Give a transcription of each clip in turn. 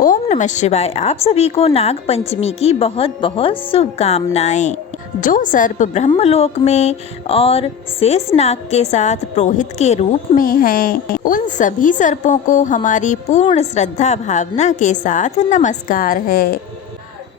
ओम नमः शिवाय। आप सभी को नाग पंचमी की बहुत बहुत शुभकामनाएं। जो सर्प ब्रह्मलोक में और शेष नाग के साथ पुरोहित के रूप में हैं, उन सभी सर्पों को हमारी पूर्ण श्रद्धा भावना के साथ नमस्कार है।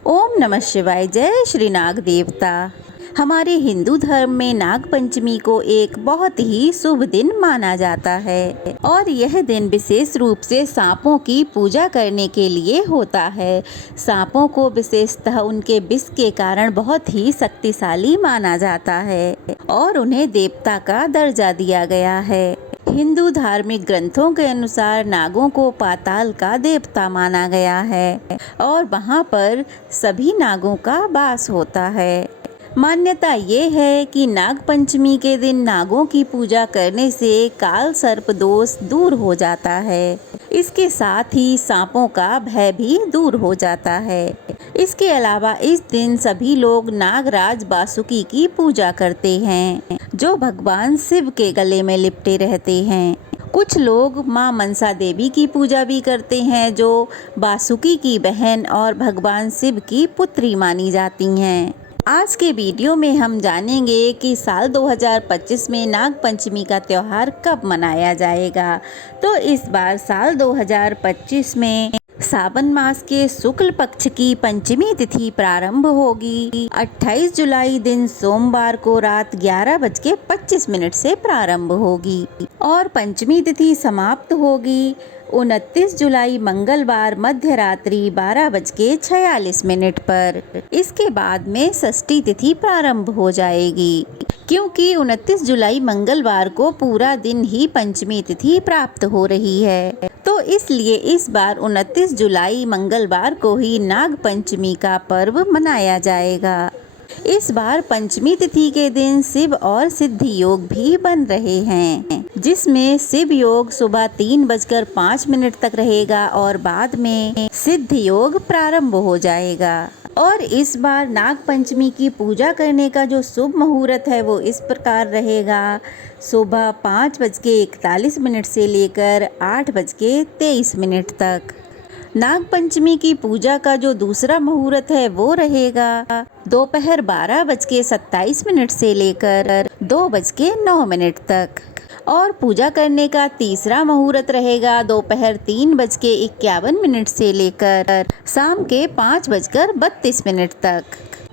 ओम नमः शिवाय। जय श्री नाग देवता। हमारे हिंदू धर्म में नाग पंचमी को एक बहुत ही शुभ दिन माना जाता है और यह दिन विशेष रूप से सांपों की पूजा करने के लिए होता है। सांपों को विशेषतः उनके विष के कारण बहुत ही शक्तिशाली माना जाता है और उन्हें देवता का दर्जा दिया गया है। हिंदू धार्मिक ग्रंथों के अनुसार नागों को पाताल का देवता माना गया है और वहाँ पर सभी नागों का वास होता है। मान्यता ये है कि नाग पंचमी के दिन नागों की पूजा करने से काल सर्प दोष दूर हो जाता है। इसके साथ ही सांपों का भय भी दूर हो जाता है। इसके अलावा इस दिन सभी लोग नागराज वासुकी की पूजा करते हैं, जो भगवान शिव के गले में लिपटे रहते हैं। कुछ लोग मां मनसा देवी की पूजा भी करते हैं, जो वासुकी की बहन और भगवान शिव की पुत्री मानी जाती हैं। आज के वीडियो में हम जानेंगे कि साल 2025 में नाग पंचमी का त्यौहार कब मनाया जाएगा। तो इस बार साल 2025 में सावन मास के शुक्ल पक्ष की पंचमी तिथि प्रारंभ होगी। 28 जुलाई दिन सोमवार को रात 11:25 से प्रारंभ होगी और पंचमी तिथि समाप्त होगी 29 जुलाई मंगलवार मध्य रात्रि 12:46 पर। इसके बाद में षष्ठी तिथि प्रारंभ हो जाएगी, क्योंकि 29 जुलाई मंगलवार को पूरा दिन ही पंचमी तिथि प्राप्त हो रही है। तो इसलिए इस बार 29 जुलाई मंगलवार को ही नाग पंचमी का पर्व मनाया जाएगा। इस बार पंचमी तिथि के दिन शिव और सिद्धि योग भी बन रहे हैं, जिसमें शिव योग सुबह 3:05 तक रहेगा और बाद में सिद्धि योग प्रारंभ हो जाएगा। और इस बार नाग पंचमी की पूजा करने का जो शुभ मुहूर्त है वो इस प्रकार रहेगा। सुबह 5:41 से लेकर 8:23 तक। नाग पंचमी की पूजा का जो दूसरा मुहूर्त है वो रहेगा दोपहर 12:27 से लेकर 2:09 तक। और पूजा करने का तीसरा मुहूर्त रहेगा दोपहर 3:51 से लेकर शाम के 5:32 तक।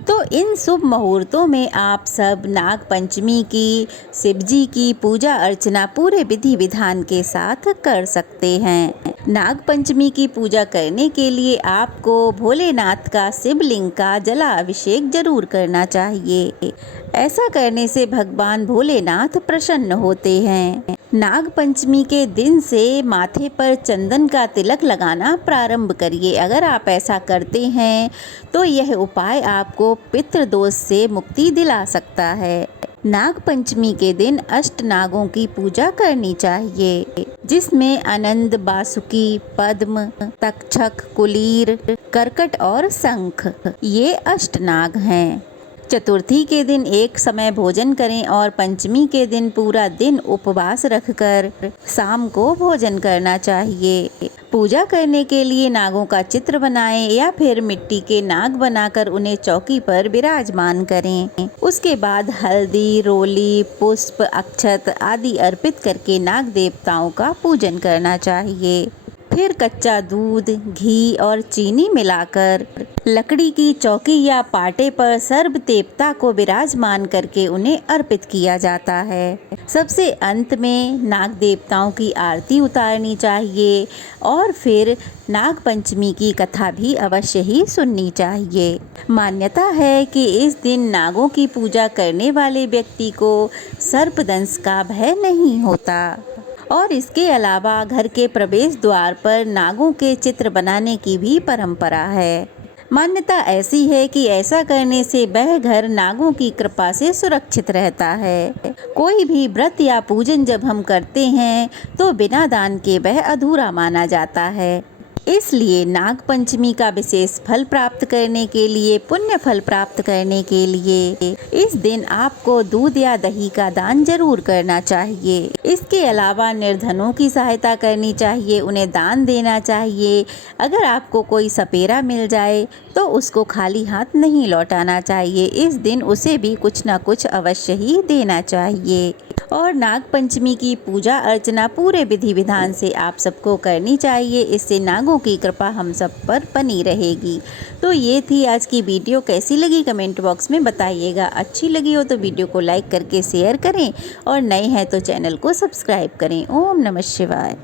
तो इन शुभ मुहूर्तों में आप सब नाग पंचमी की शिव जी की पूजा अर्चना पूरे विधि विधान के साथ कर सकते हैं। नाग पंचमी की पूजा करने के लिए आपको भोलेनाथ का शिवलिंग का जलाभिषेक जरूर करना चाहिए। ऐसा करने से भगवान भोलेनाथ प्रसन्न होते हैं। नाग पंचमी के दिन से माथे पर चंदन का तिलक लगाना प्रारंभ करिए। अगर आप ऐसा करते हैं तो यह उपाय आपको पितृदोष से मुक्ति दिला सकता है। नाग पंचमी के दिन अष्ट नागों की पूजा करनी चाहिए, जिसमें आनंद, बासुकी, पद्म, तक्षक, कुलीर, करकट और शंख ये अष्ट नाग हैं। चतुर्थी के दिन एक समय भोजन करें और पंचमी के दिन पूरा दिन उपवास रखकर शाम को भोजन करना चाहिए। पूजा करने के लिए नागों का चित्र बनाएं या फिर मिट्टी के नाग बनाकर उन्हें चौकी पर विराजमान करें। उसके बाद हल्दी, रोली, पुष्प, अक्षत आदि अर्पित करके नाग देवताओं का पूजन करना चाहिए। फिर कच्चा दूध, घी और चीनी मिलाकर लकड़ी की चौकी या पाटे पर सर्व देवता को विराजमान करके उन्हें अर्पित किया जाता है। सबसे अंत में नाग देवताओं की आरती उतारनी चाहिए और फिर नाग पंचमी की कथा भी अवश्य ही सुननी चाहिए। मान्यता है कि इस दिन नागों की पूजा करने वाले व्यक्ति को सर्पदंश का भय नहीं होता। और इसके अलावा घर के प्रवेश द्वार पर नागों के चित्र बनाने की भी परंपरा है। मान्यता ऐसी है कि ऐसा करने से वह घर नागों की कृपा से सुरक्षित रहता है। कोई भी व्रत या पूजन जब हम करते हैं तो बिना दान के वह अधूरा माना जाता है। इसलिए नाग पंचमी का विशेष फल प्राप्त करने के लिए, पुण्य फल प्राप्त करने के लिए इस दिन आपको दूध या दही का दान जरूर करना चाहिए। इसके अलावा निर्धनों की सहायता करनी चाहिए, उन्हें दान देना चाहिए। अगर आपको कोई सपेरा मिल जाए तो उसको खाली हाथ नहीं लौटाना चाहिए। इस दिन उसे भी कुछ न कुछ अवश्य ही देना चाहिए। और नाग पंचमी की पूजा अर्चना पूरे विधि विधान से आप सबको करनी चाहिए। इससे नागों की कृपा हम सब पर बनी रहेगी। तो ये थी आज की वीडियो। कैसी लगी कमेंट बॉक्स में बताइएगा। अच्छी लगी हो तो वीडियो को लाइक करके शेयर करें और नए हैं तो चैनल को सब्सक्राइब करें। ओम नमः शिवाय।